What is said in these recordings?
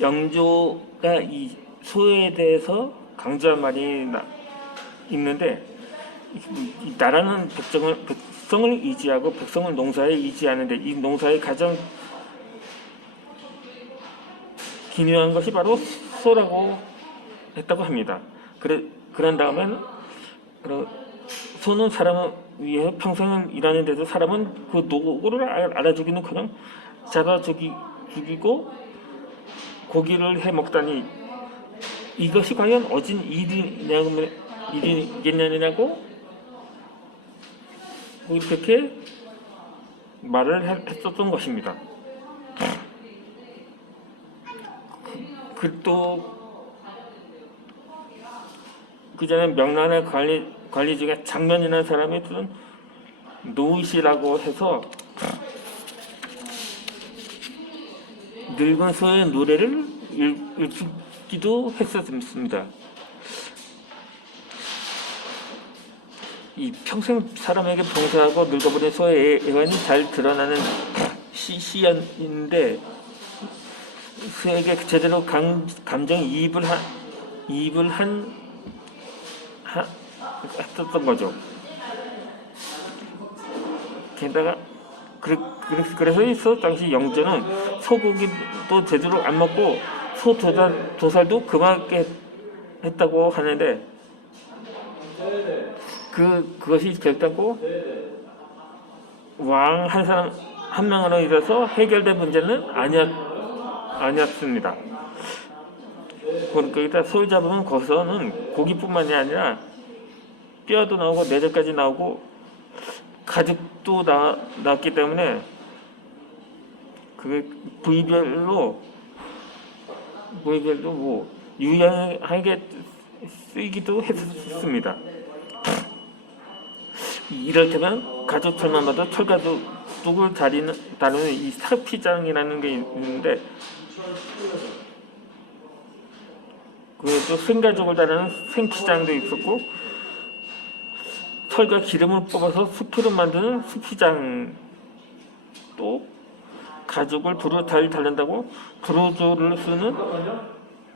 영조가 이 소에 대해서 강조한 말이 있는데, 이 나라는 백성을 의지하고 백성을 농사에 의지하는데, 이 농사의 가장 기묘한 것이 바로 소라고 했다고 합니다. 그런 다음에는 소는 사람을 위해 평생을 일하는데도 사람은 그 노고를 알아주기는커녕 잡아 죽이고 고기를 해 먹다니, 이것이 과연 어진 일이겠냐고 이렇게 말을 했었던 것입니다. 또 그 전에 명란의 관리 중에 장면이라는 사람이 무슨 노이시라고 해서 늙은 소의 노래를 읽기도 했었습니다. 이 평생 사람에게 봉사하고 늙어버린 소의 애환이 잘 드러나는 시연인데, 소에게 제대로 감정이입을 했었던 거죠. 게다가 그래서 이 당시 영조는 소고기도 제대로 안 먹고 소 도살도 금하게 했다고 하는데, 그것이 결단코 왕 한 명으로 인해서 해결된 문제는 아니었습니다. 그러니까 소를 잡으면 거기서는 고기뿐만이 아니라 뼈도 나오고 내장까지 나오고 가죽도 나왔기 때문에 그게 부위별로 뭐 유용하게 쓰이기도 했습니다. 이를테면 가죽철만 봐도 철가죽을 다루는 이 사피장이라는 게 있는데, 그것도 생가죽을 다루는 생피장도 있었고, 철과 기름을 뽑아서 수표를 만드는 수피장, 또 가죽을 불을 잘 달는다고 불호조를 쓰는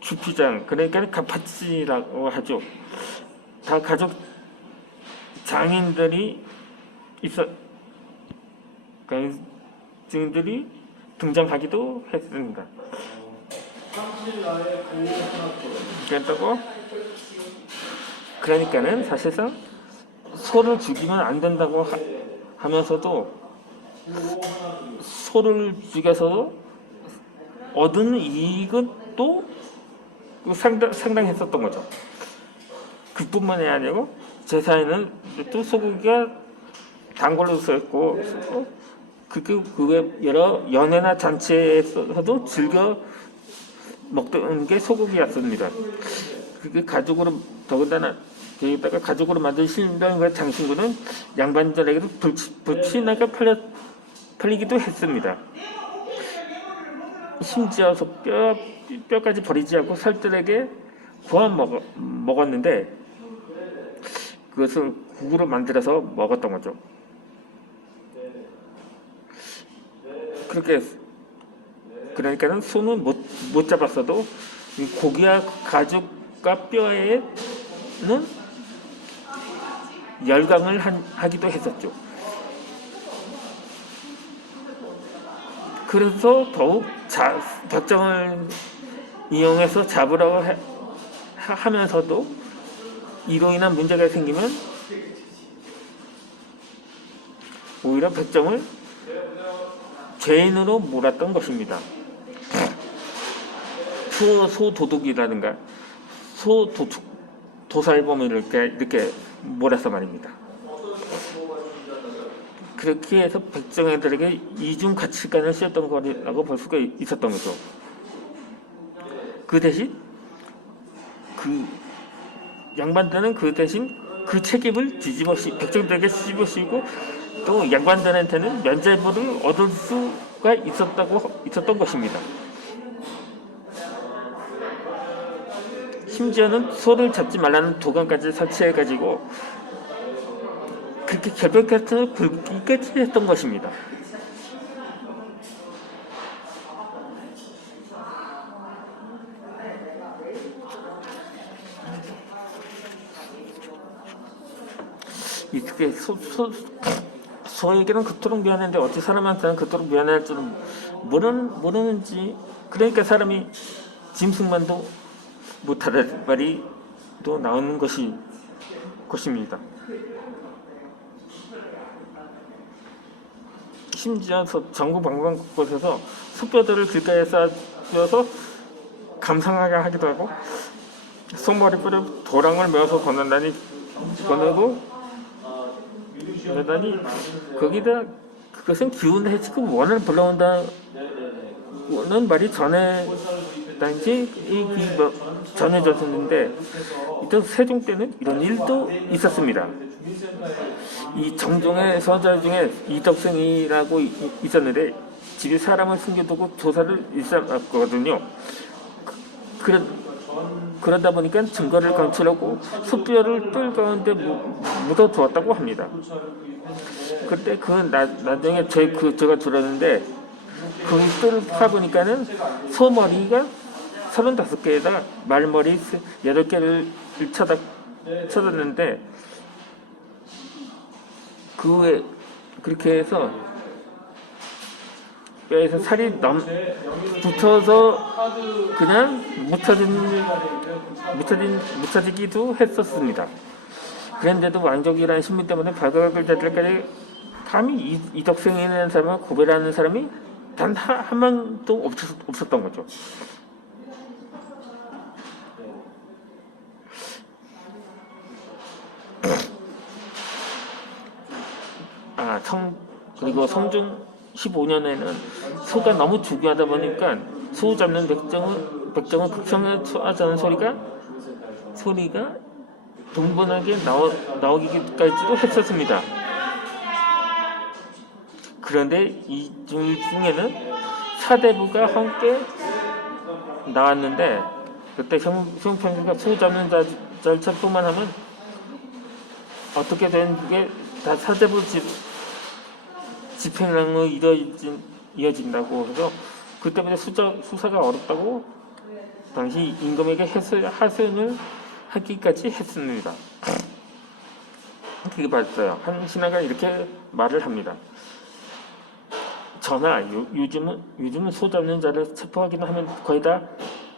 주피장, 그러니까 갑파치라고 하죠. 다 가죽 장인들이 증들이 등장하기도 했습니다. 그러니까는 사실상 소를 죽이면 안 된다고 하면서도 소를 죽여서 얻은 이익은 또 상당했었던 거죠. 그뿐만이 아니고 제사에는 또 소고기가 단골로 쓰였고, 그 여러 연회나 잔치에서도 즐겨 먹던 게 소고기였습니다. 그게 가죽으로, 더군다나 여기다가 가죽으로 만든 신병과 장신구는 양반들에게도 불친하게 팔리기도 했습니다. 심지어 뼈까지 버리지 않고 살들에게 구워 먹었는데, 그것을 국으로 만들어서 먹었던 거죠. 그러니까는 소는 못 잡았어도 고기와 가죽과 뼈에는 열광을 하기도 했었죠. 그래서 더욱 벽정을 이용해서 잡으라고 하면서도 이로 인한 문제가 생기면 오히려 백정을 죄인으로 몰았던 것입니다. 소도둑이라든가 도살범을 이렇게 몰아서 말입니다. 그렇게 해서 백정들에게 이중 가치관을 씌웠던 거라고 볼 수가 있었던 거죠. 그 대신 양반들은 그 책임을 백정들에게 뒤집어 씌우고, 또 양반들한테는 면죄부를 얻을 수가 있었던 것입니다. 심지어는 소를 잡지 말라는 도관까지 설치해가지고 그렇게 결벽 같은 걸 긁기까지 했던 것입니다. 이게 소에게는 그토록 미안한데 어찌 사람한테는 그토록 미안할 줄은 모르는지. 그러니까 사람이 짐승만도 못하는 말이 또 나오는 것입니다. 심지어 전국 방방 곳곳에서 소뼈들을 길가에 쌓아서 감상하게 하기도 하고, 송머리뼈를 도랑을 메어서 보내다니 거기다 그것은 기운을 해치고 원을 불러온다는 말이 당시 전해졌었는데, 이때 세종 때는 이런 일도 있었습니다. 이 정종의 서자 중에 이덕생이라고 있었는데 집에 사람을 숨겨두고 조사를 일삼았거든요. 그러다 보니까 증거를 감추려고 소뼈를 뜰 가운데 묻어두었다고 합니다. 그때 나중에 제가 들었는데 그 뜰을 파보니까는 소머리가 35개에다 말머리 8개를 찾았는데, 그렇게 해서 뼈에서 살이 붙어서 그냥 묻혀지기도 했었습니다. 그런데도 왕족이라는 신분 때문에 발각을 자들까지 감히 이덕생이라는 사람을 고별하는 사람이 단 한 명도 없었던 거죠. 그리고 성종 15년에는 소가 너무 주귀하다 보니까 소 잡는 백정은 극성에 처하자는 소리가 분분하게 나오기까지도 했었습니다. 그런데 이 중에는 사대부가 함께 나왔는데, 그때 형평주가 소 잡는 절차뿐만 하면 어떻게 된 게 다 사대부 집행으로 이어진다고 해서 그때부터 수사가 어렵다고 당시 임금에게 하소연을 하기까지 했습니다. 그게 맞아요. 한 신하가 이렇게 말을 합니다. 전하, 요즘은 소 잡는 자를 체포하기는 하면 거의 다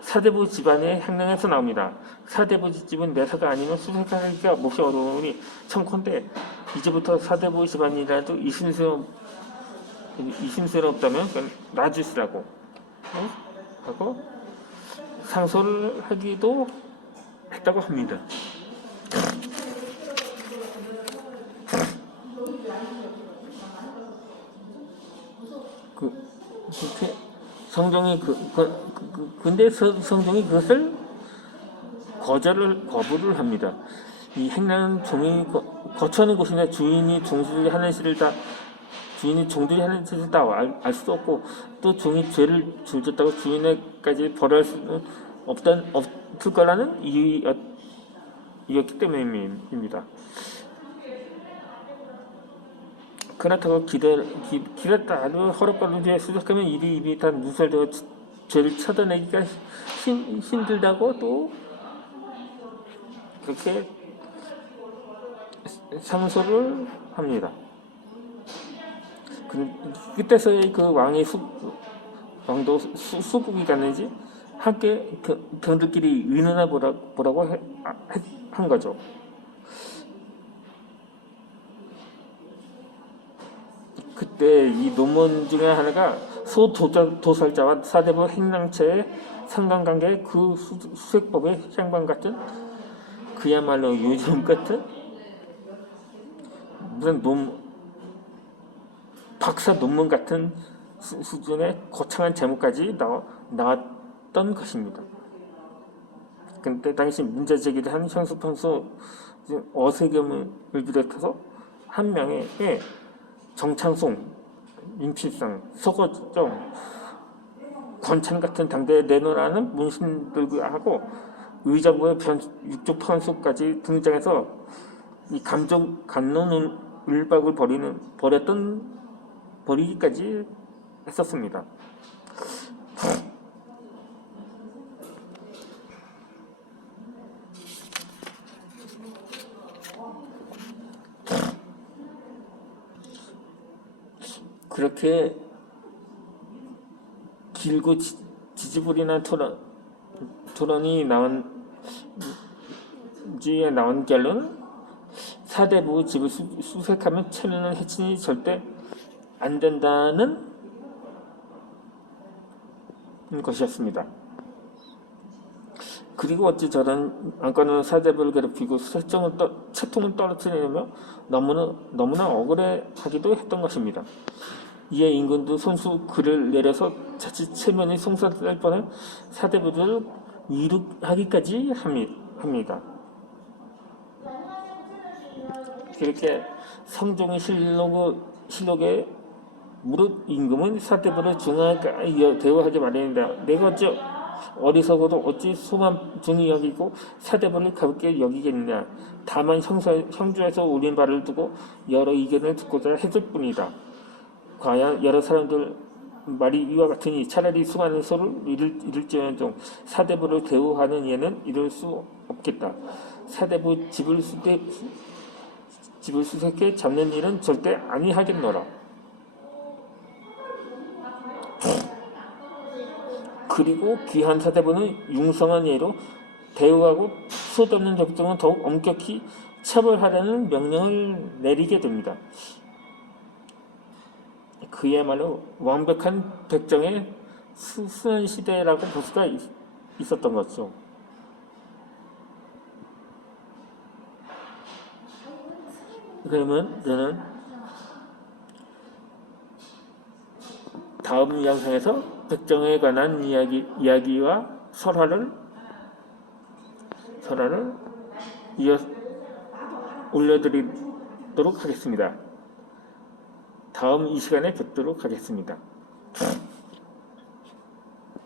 사대부 집안의 행령에서 나옵니다. 사대부 집은 내사가 아니면 수색하기가 몹시 어려우니 청컨대 이제부터 사대부 집안이라도 이심스럽다면 놔주시라고 하고 상소를 하기도 했다고 합니다. 그렇게 성종이 근데 성종이 그것을 거부를 합니다. 이 행랑은 종이 거처하는 곳인데 주인이 종들이 하는 짓을 다 알 수도 없고, 또 종이 죄를 줄졌다고 주인에까지 벌할 수는 없을 거라는 이유였기 때문입니다. 그렇다고 기다렸다 허락받은 뒤에 수색하면 입이 다 누설되고 죄를 찾아내기가 힘들다고 또 그렇게 상소를 합니다. 그때서야 그 왕도 수국이 갔는지 함께 경들끼리 의논해 보라고 한 거죠. 그때 이 논문 중에 하나가 소 도살자와 사대부 행랑체의 상관관계의 그 수색법의 향방 같은, 그야말로 요즘 같은 무슨 박사 논문 같은 수준의 거창한 제목까지 나왔던 것입니다. 그때 당시 문제 제기를 한 현수판수 어세겸을 비롯해서 한 명의 정창송, 임필상, 서거정, 권찬 같은 당대에 내놓으라는 문신들하고 의정부의 육조 판수까지 등장해서 이 감론을박을 벌이기까지 했었습니다. 그렇게 길고 지지부린한 토론이 주에 나온 결론은 사대부 집을 수색하면 체면을 해치니 절대 안 된다는 것이었습니다. 그리고 어찌 저런 안건으로 사대부를 괴롭히고 채통을 떨어뜨리며 너무나 억울해하기도 했던 것입니다. 이에 인근도 손수 글을 내려서 자칫 체면이 송사될 뻔한 사대부들을 위로하기까지 합니다. 그렇게 성종의 실록에 무릇 임금은 사대부를 중하게 대우하지 마련이다. 내가 어찌 어리석어도 어찌 소만 중히 여기고 사대부를 가볍게 여기겠느냐. 다만 형주에서 올린 바를 두고 여러 의견을 듣고자 했을 뿐이다. 과연 여러 사람들 말이 이와 같으니 차라리 수많은 소를 이룰지언정 사대부를 대우하는 예는 이룰 수 없겠다. 사대부 집을 수색해 잡는 일은 절대 아니하겠노라. 그리고 귀한 사대부는 융성한 예로 대우하고 수없는 백성은 더욱 엄격히 처벌하라는 명령을 내리게 됩니다. 그야말로 완벽한 백정의 수선시대라고 볼 수가 있었던 거죠. 그러면 저는 다음 영상에서 백정에 관한 이야기와 설화를 올려드리도록 하겠습니다. 다음 이 시간에 뵙도록 하겠습니다.